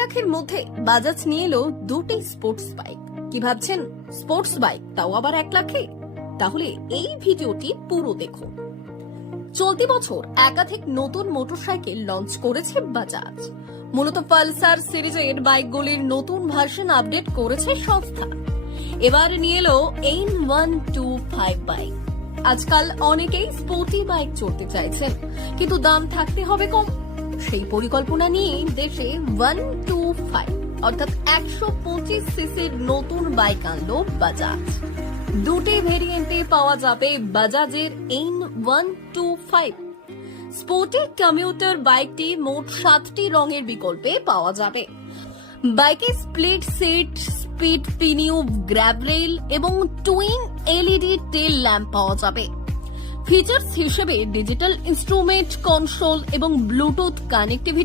লাখের মধ্যে বাজাজ নিয়ে এলো দুটি স্পোর্টস বাইক। কি ভাবছেন, স্পোর্টস বাইক তাও আবার 1 লাখে? তাহলে এই ভিডিওটি পুরো দেখুন। চলতি বছর একাধিক নতুন মোটরসাইকেল লঞ্চ করেছে বাজাজ। মূলত পালসার সিরিজের বাইকগুলির নতুন ভার্সন আপডেট করেছে সংস্থা। এবার নিয়ে এলো N125 বাইক। আজকাল অনেকেই স্পোর্টি বাইক চড়তে চাইছেন, কিন্তু দাম থাকতে হবে কম। সেই পরিকল্পনা নিয়ে দেশে 125 অর্থাৎ 125 সিসির নতুন বাইক আনলো বাজাজ। দুটি ভেরিয়েন্টে পাওয়া যাবে বাজাজের N125। স্পোর্টি কমিউটার বাইকটি মোট 7টি রঙের বিকল্পে পাওয়া যাবে। বাইকে স্প্লিট সিট, স্পিড পিনিউ, গ্র্যাব রেল এবং টুইন এলইডি টেল ল্যাম্প পাওয়া যাবে। ফিচার্স হিসেবে ডিজিটাল ইনস্ট্রুমেন্ট কনসোল এবং ব্লুটুথ কানেক্টিভিটি